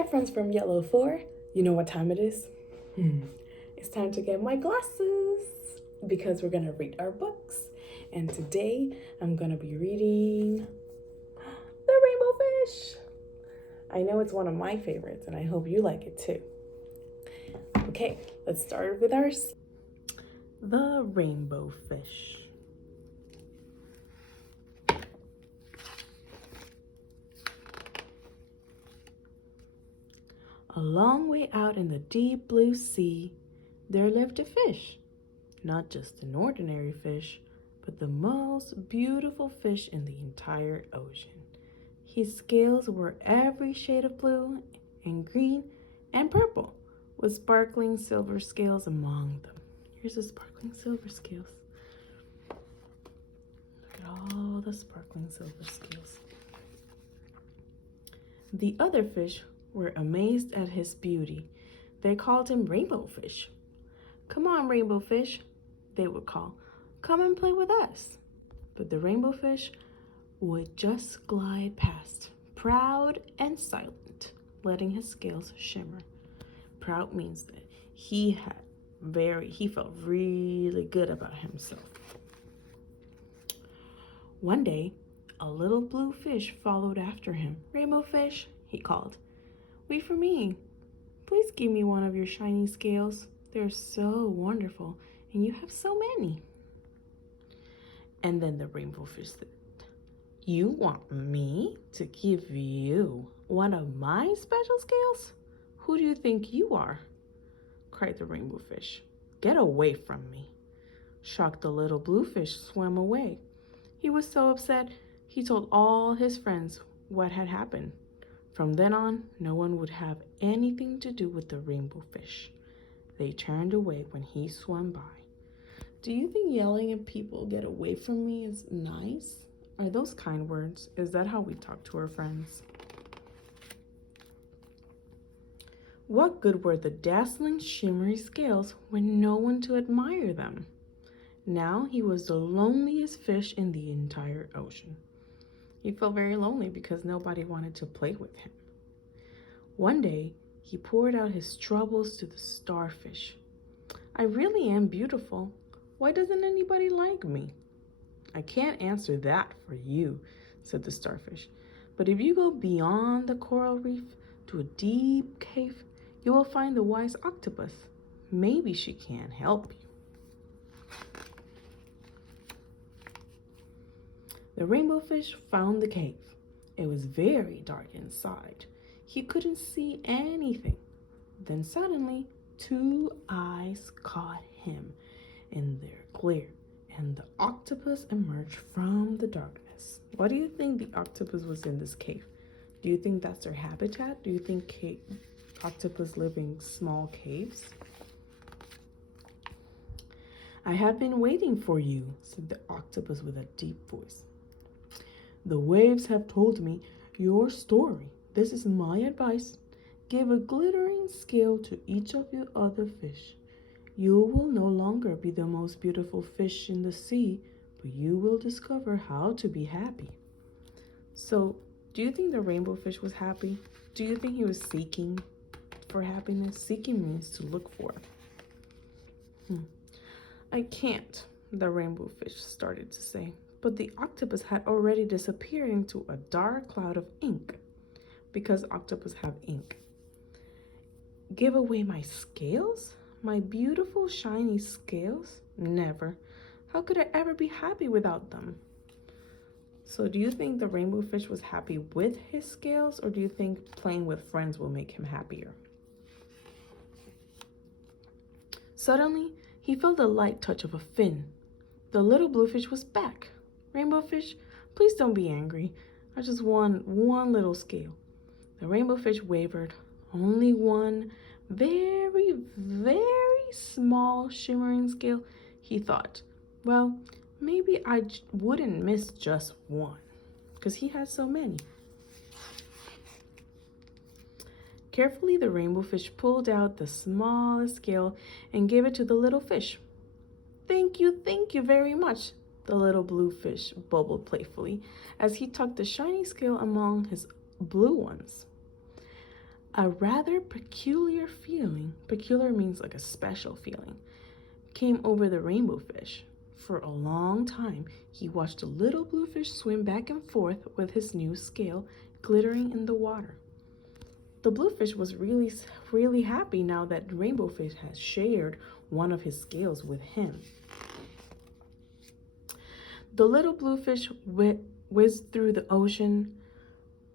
there, friends from Yellow 4. You know what time it is? It's time to get my glasses because we're going to read our books. And today I'm going to be reading The Rainbow Fish. I know it's one of my favorites and I hope you like it too. Okay, let's start with ours. The Rainbow Fish. A long way out in the deep blue sea, there lived a fish. Not just an ordinary fish, but the most beautiful fish in the entire ocean. His scales were every shade of blue and green and purple, with sparkling silver scales among them. Here's the sparkling silver scales. Look at all the sparkling silver scales. The other fish were amazed at his beauty. They called him Rainbow Fish. "Come on, Rainbow Fish," they would call. "Come and play with us." But the Rainbow Fish would just glide past, proud and silent, letting his scales shimmer. Proud means that he felt really good about himself. One day, a little blue fish followed after him. "Rainbow Fish," he called, "wait for me. Please give me one of your shiny scales. They're so wonderful, and you have so many." And then the Rainbow Fish said, "You want me to give you one of my special scales? Who do you think you are?" cried the Rainbow Fish. "Get away from me." Shocked, the little blue fish swam away. He was so upset, he told all his friends what had happened. From then on, no one would have anything to do with the Rainbow Fish. They turned away when he swam by. Do you think yelling at people, "Get away from me," is nice? Are those kind words? Is that how we talk to our friends? What good were the dazzling, shimmery scales when no one to admire them? Now he was the loneliest fish in the entire ocean. He felt very lonely because nobody wanted to play with him. One day, he poured out his troubles to the starfish. "I really am beautiful. Why doesn't anybody like me?" "I can't answer that for you," said the starfish. "But if you go beyond the coral reef to a deep cave, you will find the wise octopus. Maybe she can help you." The Rainbow Fish found the cave. It was very dark inside. He couldn't see anything. Then suddenly, two eyes caught him in their glare, and the octopus emerged from the darkness. Why do you think the octopus was in this cave? Do you think that's their habitat? Do you think octopus live in small caves? "I have been waiting for you," said the octopus with a deep voice. "The waves have told me your story. This is my advice. Give a glittering scale to each of your other fish. You will no longer be the most beautiful fish in the sea, but you will discover how to be happy." So, do you think the Rainbow Fish was happy? Do you think he was seeking for happiness? Seeking means to look for. "I can't," the Rainbow Fish started to say. But the octopus had already disappeared into a dark cloud of ink, because octopus have ink. "Give away my scales? My beautiful shiny scales? Never. How could I ever be happy without them?" So do you think the Rainbow Fish was happy with his scales, or do you think playing with friends will make him happier? Suddenly, he felt the light touch of a fin. The little blue fish was back. "Rainbow Fish, please don't be angry. I just want one little scale." The Rainbow Fish wavered. Only one very, very small shimmering scale. He thought, well, maybe I wouldn't miss just one, because he has so many. Carefully, the Rainbow Fish pulled out the smallest scale and gave it to the little fish. Thank you very much," the little blue fish bubbled playfully as he tucked the shiny scale among his blue ones. A rather peculiar means like a special feeling, came over the rainbow fish. For a long time, he watched a little blue fish swim back and forth with his new scale glittering in the water. The bluefish was really happy now that rainbow fish had shared one of his scales with him. The little bluefish whizzed through the ocean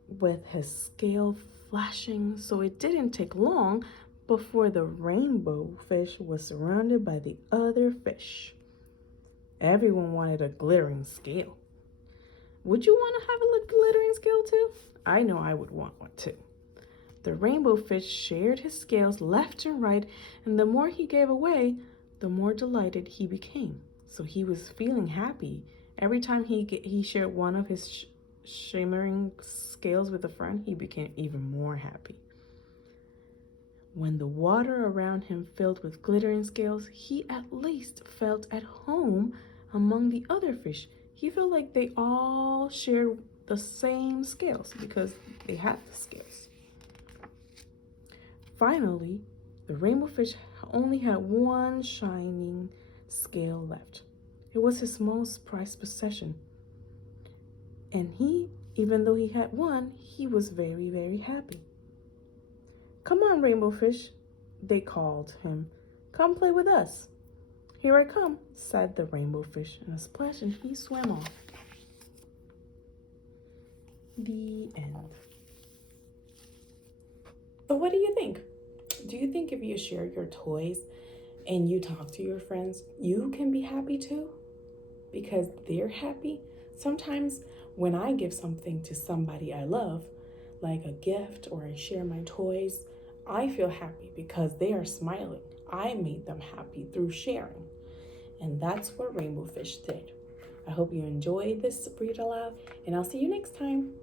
with his scale flashing, so it didn't take long before the rainbow fish was surrounded by the other fish. Everyone wanted a glittering scale. Would you want to have a glittering scale too? I know I would want one too. The rainbow fish shared his scales left and right, and the more he gave away, the more delighted he became. So he was feeling happy. Every time he shared one of his shimmering scales with a friend, he became even more happy. When the water around him filled with glittering scales, he at least felt at home among the other fish. He felt like they all shared the same scales because they had the scales. Finally, the rainbow fish only had one shining scale left. It was his most prized possession. And even though he had one, he was very happy. Come on, rainbow fish, they called him. Come play with us. Here I come, said the rainbow fish in a splash, and he swam off. The end. So what do you think? Do you think if you share your toys and you talk to your friends, you can be happy too? Because they're happy? Sometimes when I give something to somebody I love, like a gift or I share my toys, I feel happy because they are smiling. I made them happy through sharing. And that's what Rainbow Fish did. I hope you enjoyed this Read Aloud, and I'll see you next time.